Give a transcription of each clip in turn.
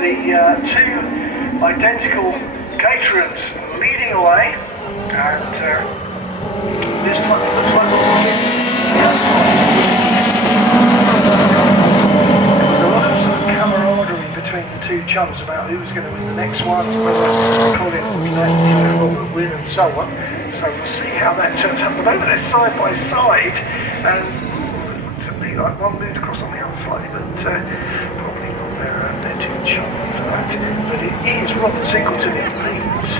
the two identical Caterhams leading away, and this time it looks like there was a lot of sort of camaraderie between the two chums about who was going to win the next one, whether Colin would let Robert win and so on. So we'll see how that turns out. At the moment they're side by side, and to me like one moved across on the other slightly, but probably not their too chummy for that. But it is Robert Singleton in leads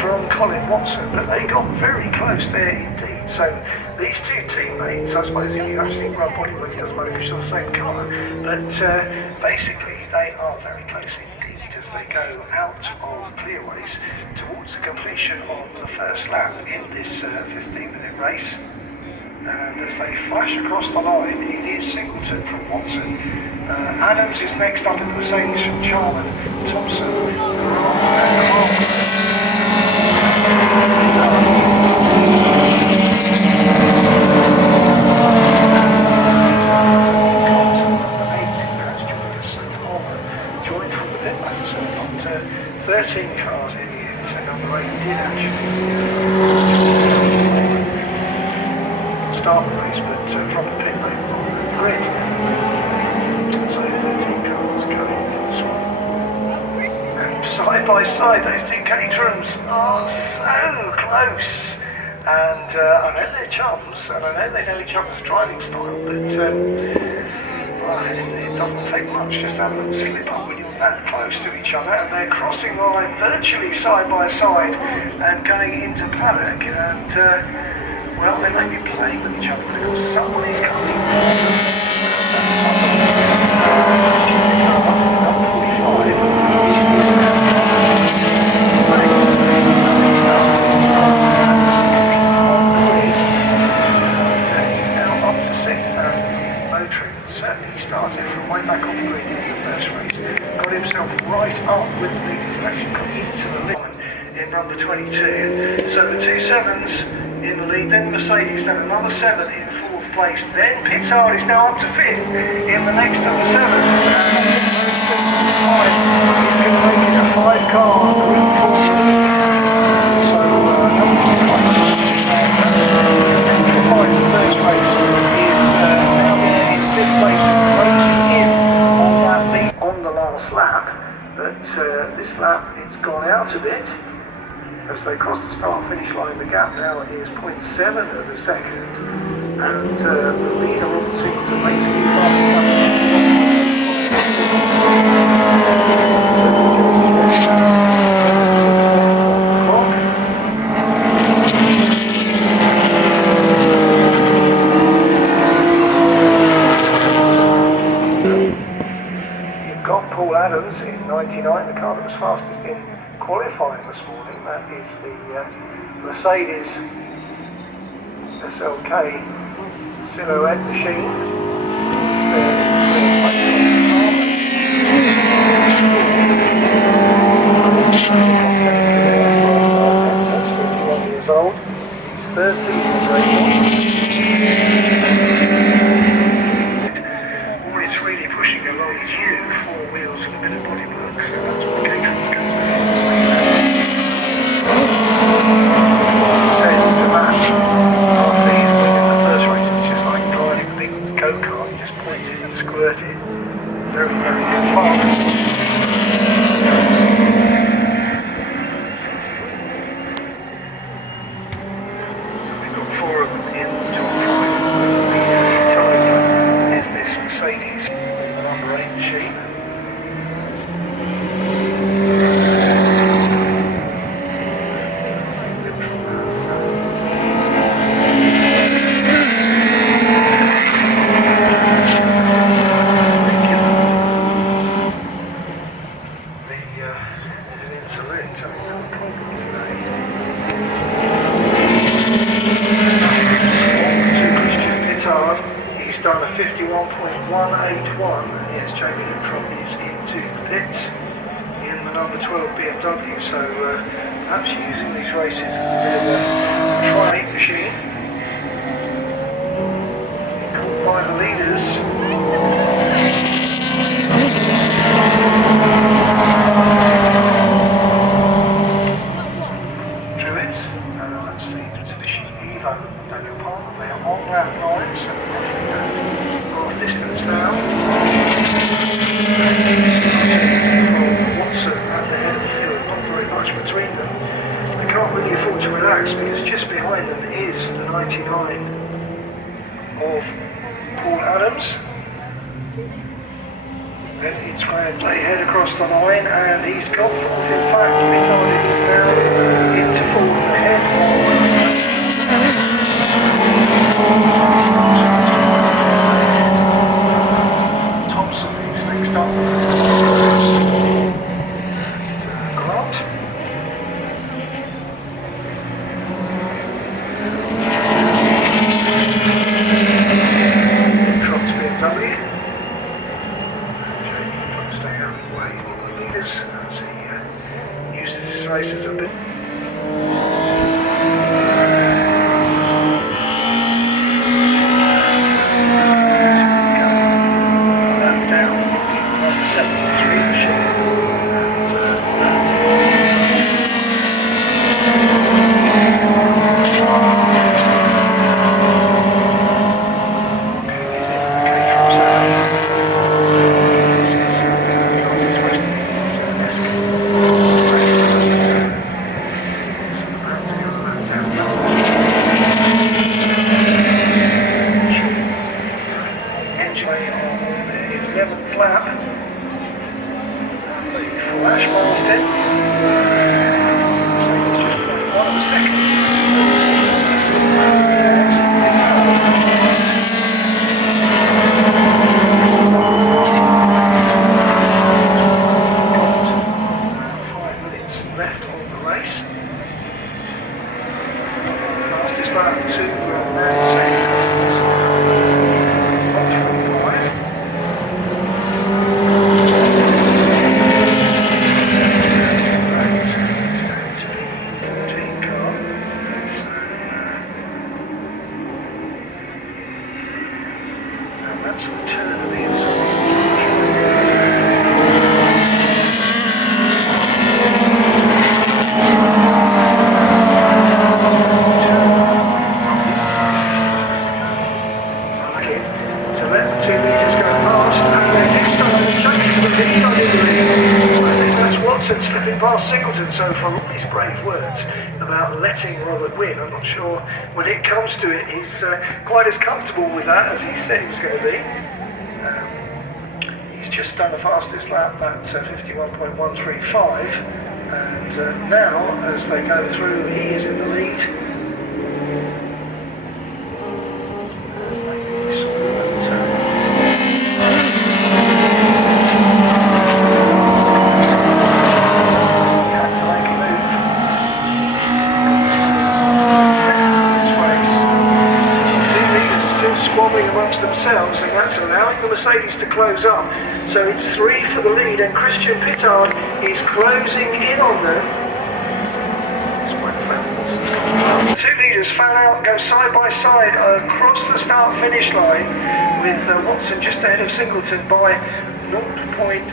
from Colin Watson, but they got very close there indeed. So these two teammates, I suppose if you actually run body when he does matter because they're the same colour, but basically they are very close indeed as they go out on clearways towards the completion of the first lap in this 15-minute race. And as they flash across the line, it is Singleton from Watson. Adams is next up in the Mercedes from Charman, Thompson, Grant and Harper. Joined from the pit lane, so we've got 13 cars in here, so number 8 did actually start the race, but from the pit lane on the grid. So 13 cars going in this one. And side by side, those two Caterhams are so close. And I know they're chums, and I know they know each other's driving style, but it doesn't take much just to have a little slip up when you're that close to each other, and they're crossing the line virtually side by side and going into paddock, and well, they may be playing with each other because someone is coming. Number 45. He started from way back on the grid in the first race, got himself right up with the lead selection, got into the lead in number 22. So the two sevens in the lead, then Mercedes, then another 7 in 4th place, then Pittard is now up to 5th in the next of the 7s, and he's going to make it a 5-car group for so the first race is now there in 5th place, closing in on that lead on the last lap, but this lap it's gone out a bit. As they cross the start-finish line, the gap now is 0.7 of a second, and the leader Robert Singleton makes a few You've got Paul Adams in 99, the car that was fastest in qualifying this morning. That is the Mercedes SLK silhouette machine. He's 21 years old. He's 13 all it's really pushing along is you, 4 wheels and a bit of bodywork, so that's what Caterham comes go-kart, just point it and squirt it. Very, very good fun. We've got 4 of them in the top 5. The is this Mercedes, the number 8 machine. He's done a 51.181, and yes, Jamie Lintrop is into the pits in the number 12 BMW, so perhaps using these races as a bit of a try-meet machine. Called by the leaders. close because just behind them is the 99 of Paul Adams. Then it's Graham Day head across the line, and he's got fourth. In fact, Pittard is now into fourth ahead of Thompson, who's next up. Grant. Trump's BMW. Stay out of the way of the leaders as he uses his races a bit. Down on the 73 machine. Slipping past Singleton, so for all these brave words about letting Robert win, I'm not sure when it comes to it he's quite as comfortable with that as he said he was going to be. He's just done the fastest lap at 51.135, and now as they go through he is in the lead. Amongst themselves, and that's allowing the Mercedes to close up. So it's 3 for the lead, and Christian Pittard is closing in on them. Two leaders fan out, go side by side across the start-finish line, with Watson just ahead of Singleton by 0.073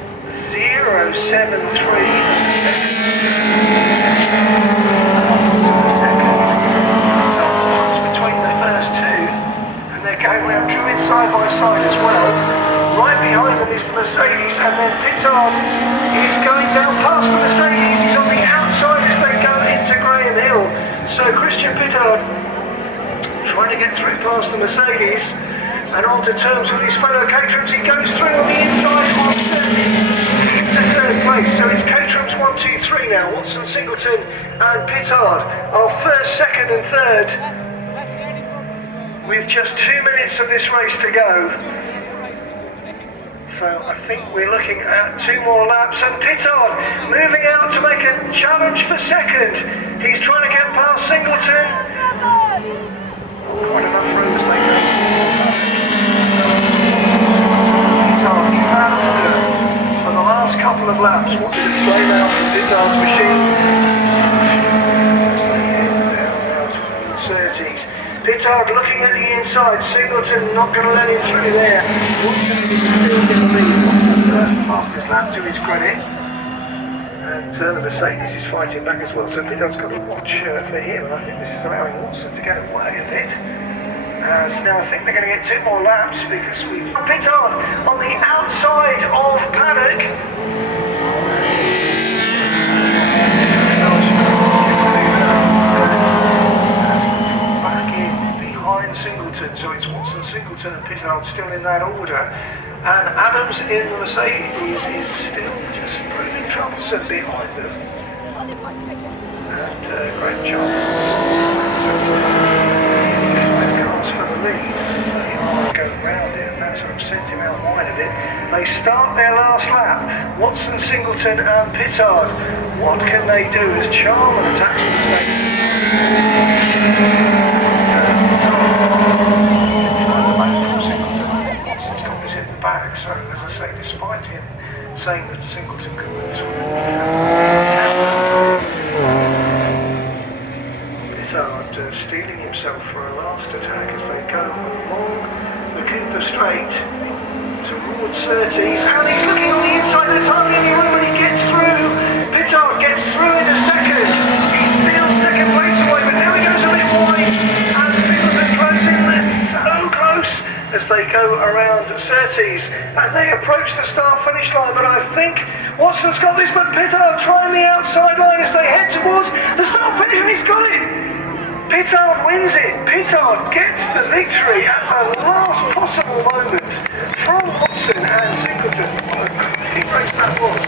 between the first two. They're going round Druid side by side as well. Right behind them is the Mercedes, and then Pittard is going down past the Mercedes. He's on the outside as they go into Graham Hill. So Christian Pittard trying to get through past the Mercedes and on to terms with his fellow Caterhams. He goes through on the inside of into third place. So it's Caterhams 1, 2, 3 now. Watson, Singleton and Pittard are first, second and third, with just 2 minutes of this race to go. So I think we're looking at 2 more laps, and Pittard moving out to make a challenge for second. He's trying to get past Singleton. Quite enough room as they go. Pittard found for the last couple of laps. What's it played out in Pittard's machine? As they head down now to the 30s. Pittard looking at the inside, Singleton not going to let him through there. Watson is still in the lead. Watson's the fastest lap to his credit. And the Mercedes is fighting back as well, so Pittard's got to watch for him, and I think this is allowing Watson to get away a bit. As now I think they're going to get 2 more laps because we've got Pittard on the outside of Paddock. Pittard still in that order. And Adams in the Mercedes is still just proving troublesome behind them. And great job. Cars for the lead. They are going round it, and that sort of sent him out wide a bit. They start their last lap. Watson, Singleton and Pittard. What can they do as Charman attacks the Mercedes? Watson's got this in the bag, so as I say, despite him saying that Singleton could win this one, Pittard steeling himself for a last attack as they go along the Cooper Straight towards Surtees, and he's looking on the inside. There's hardly any room, and he gets through. Pittard gets through in a second. He steals second place away, but now he goes a bit wide, and Singleton close in. They're so close as they go around Surtees, and they approach the start-finish line. But I think Watson's got this, but Pittard trying the outside line as they head towards the start-finish, and he's got it. Pittard wins it. Pittard gets the victory at the last possible moment from Watson and Singleton. What a great race that was.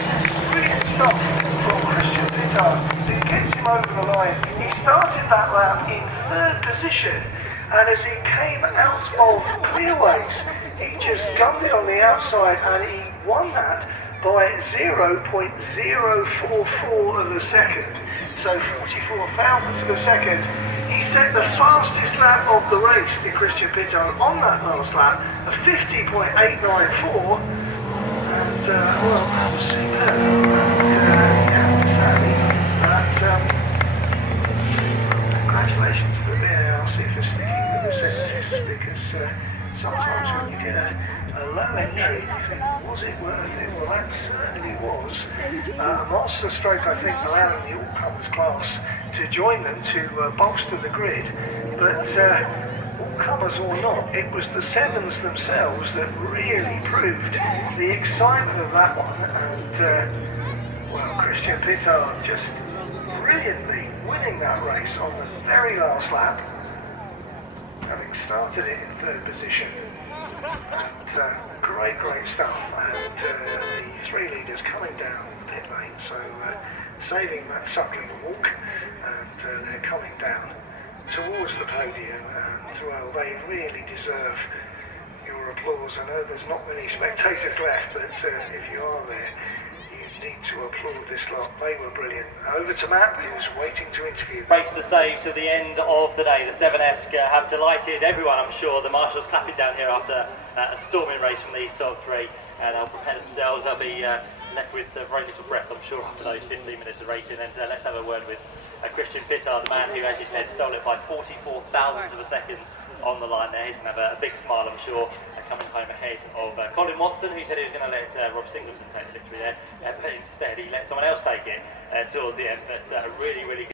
Brilliant stuff from Christian Pittard, who gets him over the line. He started that lap in third position, and as he came out of clearways, he just gummed it on the outside, and he won that by 0.044 of a second, so 44 thousandths of a second. He set the fastest lap of the race to Christian Pittard on that last lap, a 50.894, and well, that was superb. And you have to say that congratulations to the VARC for sticking with the Sevenesque, because sometimes when you get a low entry, you think, was it worth it? Well, that certainly was. A master stroke, I think, allowing the all-comers class to join them to bolster the grid, but all-comers or not, it was the Sevens themselves that really proved the excitement of that one, and well, Christian Pittard just brilliantly winning that race on the very last lap, having started it in third position. And great stuff, and the three leaders coming down the pit lane, so saving Matt Suckling a walk, and they're coming down towards the podium, and well, they really deserve your applause. I know there's not many spectators left, but if you are there, you need to applaud this lot. They were brilliant. Over to Matt, who's waiting to interview them. Race to save to the end of the day. The Sevenesque have delighted everyone, I'm sure. The marshals clapping down here after a storming race from these top three. They'll prepare themselves. They'll be left with very little breath, I'm sure, after those 15 minutes of racing. And let's have a word with Christian Pittard, the man who, as you said, stole it by 44 thousandths of a second on the line there. He's going to have a big smile, I'm sure, coming home ahead of Colin Watson, who said he was going to let Rob Singleton take the victory there, but instead he let someone else take it towards the end. But really good